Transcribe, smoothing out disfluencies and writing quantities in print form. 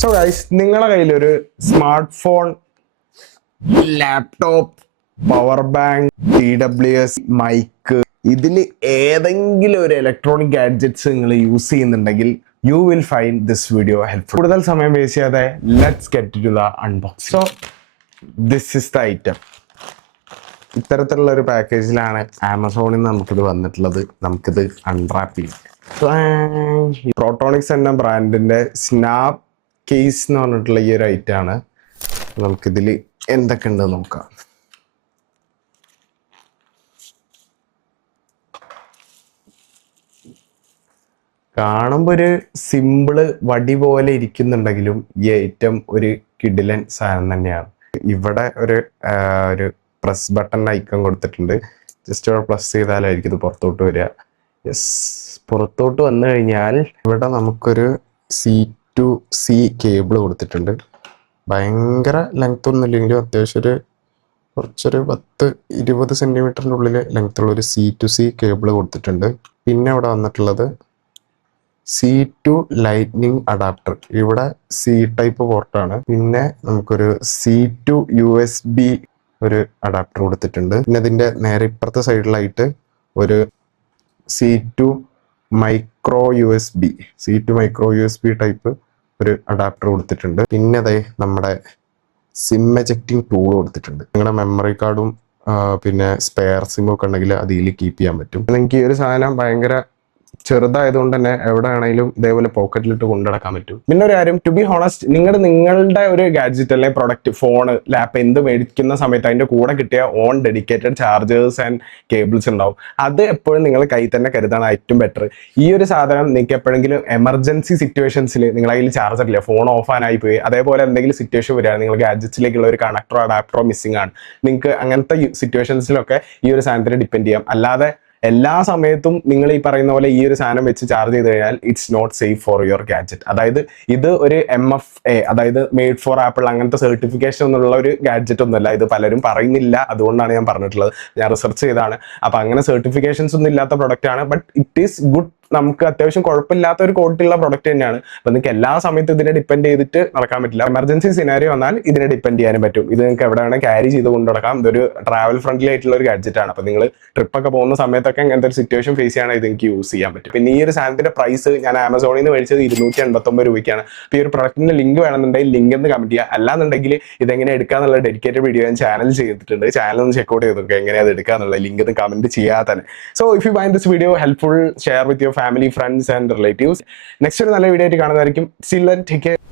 So guys, നിങ്ങളുടെ കയ്യിലൊരു smart phone, laptop, power bank, TWS, mike, ഇതിൽ ഏതെങ്കിലും ഒരു ഇലക്ട്രോണിക് ഗാഡ്ജറ്റ്സ് നിങ്ങൾ യൂസ് ചെയ്യുന്നുണ്ടെങ്കിൽ you will find this video helpful. കൂടുതൽ സമയം വേസ്റ്റ് ചെയ്യാതെ let's get to the unbox. So this is the item. ഇത്തരത്തിലുള്ള ഒരു പാക്കേജിലാണ് ആമസോണിൽ നിന്ന് നമുക്കിത് വന്നിട്ടുള്ളത്. നമുക്കിത് അൺറാപ്പ് ചെയ്യാം. പ്രോട്ടോണിക്സ് എന്ന ബ്രാൻഡിന്റെ സ്നാപ്പ് കേസ് എന്ന് പറഞ്ഞിട്ടുള്ള ഈ ഒരു ഐറ്റം ആണ്. നമുക്കിതിൽ എന്തൊക്കെ ഉണ്ട് നോക്കാം. കാണുമ്പോൾ ഒരു സിമ്പിള് വടി പോലെ ഇരിക്കുന്നുണ്ടെങ്കിലും ഈ ഐറ്റം ഒരു കിടിലൻ സാധനം തന്നെയാണ്. ഇവിടെ ഒരു പ്രസ് ബട്ടൺ ഐക്കൺ കൊടുത്തിട്ടുണ്ട്. ജസ്റ്റ് ഇവിടെ പ്രസ് ചെയ്താലായിരിക്കും ഇത് പുറത്തോട്ട് വരിക. യെസ്, പുറത്തോട്ട് വന്നു കഴിഞ്ഞാൽ ഇവിടെ നമുക്കൊരു C2C കേബിൾ കൊടുത്തിട്ടുണ്ട്. ഭയങ്കര ലെങ്ത് ഒന്നും ഇല്ലെങ്കിലും അത്യാവശ്യം കുറച്ചൊരു 10-20 സെൻറ്റിമീറ്ററിൻ്റെ ഉള്ളിൽ ലെങ്ത്തുള്ള ഒരു C2C കേബിൾ കൊടുത്തിട്ടുണ്ട്. പിന്നെ ഇവിടെ വന്നിട്ടുള്ളത് C2 ലൈറ്റ്നിങ് അഡാപ്റ്റർ. ഇവിടെ C ടൈപ്പ് പോർട്ടാണ്. പിന്നെ നമുക്കൊരു C2 USB ഒരു അഡാപ്റ്റർ കൊടുത്തിട്ടുണ്ട്. പിന്നെ ഇതിൻ്റെ നേരെ ഇപ്പുറത്തെ സൈഡിലായിട്ട് ഒരു C2 മൈക്രോ USB ടൈപ്പ് ഒരു അഡാപ്റ്റർ കൊടുത്തിട്ടുണ്ട്. പിന്നെ അതെ നമ്മുടെ സിം എജക്റ്റിംഗ് ടൂൾ കൊടുത്തിട്ടുണ്ട്. നിങ്ങളുടെ മെമ്മറി കാർഡും പിന്നെ സ്പെയർ സിമ്മും ഒക്കെ ഉണ്ടെങ്കിൽ അതിൽ കീപ്പ് ചെയ്യാൻ പറ്റും. നിങ്ങൾക്ക് ഈ ഒരു സാധനം ഭയങ്കര ചെറുതായതുകൊണ്ട് തന്നെ എവിടെ ആണെങ്കിലും ഇതേപോലെ പോക്കറ്റിലിട്ട് കൊണ്ടുനടക്കാൻ പറ്റും. പിന്നെ ഒരു കാര്യം, ടു ബി ഹോണസ്റ്റ്, നിങ്ങളുടെ ഒരു ഗാഡ്ജറ്റ് അല്ലെങ്കിൽ പ്രൊഡക്റ്റ്, ഫോണ്, ലാപ്പ് എന്ത് മേടിക്കുന്ന സമയത്ത് അതിന്റെ കൂടെ കിട്ടിയ on dedicated chargers and cables ഉണ്ടാവും. അത് എപ്പോഴും നിങ്ങൾ കയ്യിൽ തന്നെ കരുതാണ് ഏറ്റവും ബെറ്റർ. ഈ ഒരു സാധനം നിങ്ങൾക്ക് എപ്പോഴെങ്കിലും എമർജൻസി സിറ്റുവേഷൻസിൽ നിങ്ങൾ അതിൽ ചാർജർ ഇല്ല, ഫോൺ ഓഫ് ആനായി പോയി, അതേപോലെ എന്തെങ്കിലും സിറ്റുവേഷൻ വരികയാണ്, നിങ്ങൾ ഗാഡ്ജറ്റ്സിലേക്കുള്ള ഒരു കണക്ടറോ അഡാപ്റ്ററോ മിസ്സിംഗ് ആണ്, നിങ്ങൾക്ക് അങ്ങനത്തെ സിറ്റുവേഷൻസിലൊക്കെ ഈ ഒരു സാധനത്തിന് ഡിപ്പെൻഡ് ചെയ്യാം. അല്ലാതെ എല്ലാ സമയത്തും നിങ്ങൾ ഈ പറയുന്ന പോലെ ഈ ഒരു സാധനം വെച്ച് ചാർജ് ചെയ്ത് കഴിഞ്ഞാൽ it's not safe for your gadget. അതായത് ഇത് ഒരു MFA, അതായത് മെയ്ഡ് ഫോർ ആപ്പിൾ അങ്ങനത്തെ സർട്ടിഫിക്കേഷൻ ഒന്നുള്ള ഒരു ഗാഡ്ജറ്റ് ഒന്നുമല്ല. ഇത് പലരും പറയുന്നില്ല, അതുകൊണ്ടാണ് ഞാൻ പറഞ്ഞിട്ടുള്ളത്. ഞാൻ റിസർച്ച് ചെയ്താണ്. അപ്പൊ അങ്ങനെ സർട്ടിഫിക്കേഷൻസ് ഒന്നും ഇല്ലാത്ത പ്രൊഡക്റ്റ് ആണ്. But it is good. നമുക്ക് അത്യാവശ്യം കുഴപ്പമില്ലാത്ത ഒരു ക്വാളിറ്റി ഉള്ള പ്രൊഡക്റ്റ് തന്നെയാണ്. അപ്പൊ നിങ്ങൾക്ക് എല്ലാ സമയത്തും ഇതിനെ ഡിപ്പെൻഡ് ചെയ്തിട്ട് നടക്കാൻ പറ്റില്ല. എമർജൻസി സിനാരിയോ വന്നാൽ ഇതിനെ ഡിപ്പെൻഡ് ചെയ്യാനും പറ്റും. ഇത് നിങ്ങൾക്ക് എവിടെ വേണമെങ്കിൽ ക്യാരി ചെയ്ത് കൊണ്ടു നടക്കാം. ഇതൊരു ട്രാവൽ ഫ്രണ്ട്ലി ആയിട്ടുള്ള ഒരു ഗാഡ്ജറ്റ് ആണ്. അപ്പൊ നിങ്ങൾ ട്രിപ്പൊക്കെ പോകുന്ന സമയത്തൊക്കെ ഇങ്ങനത്തെ ഒരു സിറ്റുവേഷൻ ഫേസ് ചെയ്യണം, ഇത് എനിക്ക് യൂസ് ചെയ്യാൻ പറ്റും. പിന്നെ ഈ ഒരു സാധനത്തിന്റെ പ്രൈസ് ഞാൻ ആമസോണിൽ നിന്ന് മേടിച്ചത് 289 രൂപയ്ക്കാണ്. അപ്പൊ ഈ ഒരു പ്രൊഡക്റ്റിന്റെ ലിങ്ക് വേണമെന്നുണ്ടെങ്കിൽ ലിങ്ക് എന്ന് കമന്റ് ചെയ്യുക. അല്ലാന്നുണ്ടെങ്കിൽ ഇതെങ്ങനെ എടുക്കാന്നുള്ള ഡെഡിക്കേറ്റഡ് വീഡിയോ ഞാൻ ചാനൽ ചെയ്തിട്ടുണ്ട്. ചാനൽ ഒന്ന് ചെക്കൗട്ട് ചെയ്ത് നോക്കുക എങ്ങനെയാ അത് എടുക്കാന്നുള്ള ലിങ്ക് ഒന്ന് കമന്റ് ചെയ്യാതെ തന്നെ. So if you find this video helpful, share with your family, friends and relatives. Next ഒരു നല്ല വീഡിയോ ആയിട്ട് കാണുന്നതായിരിക്കും. Till then, take care.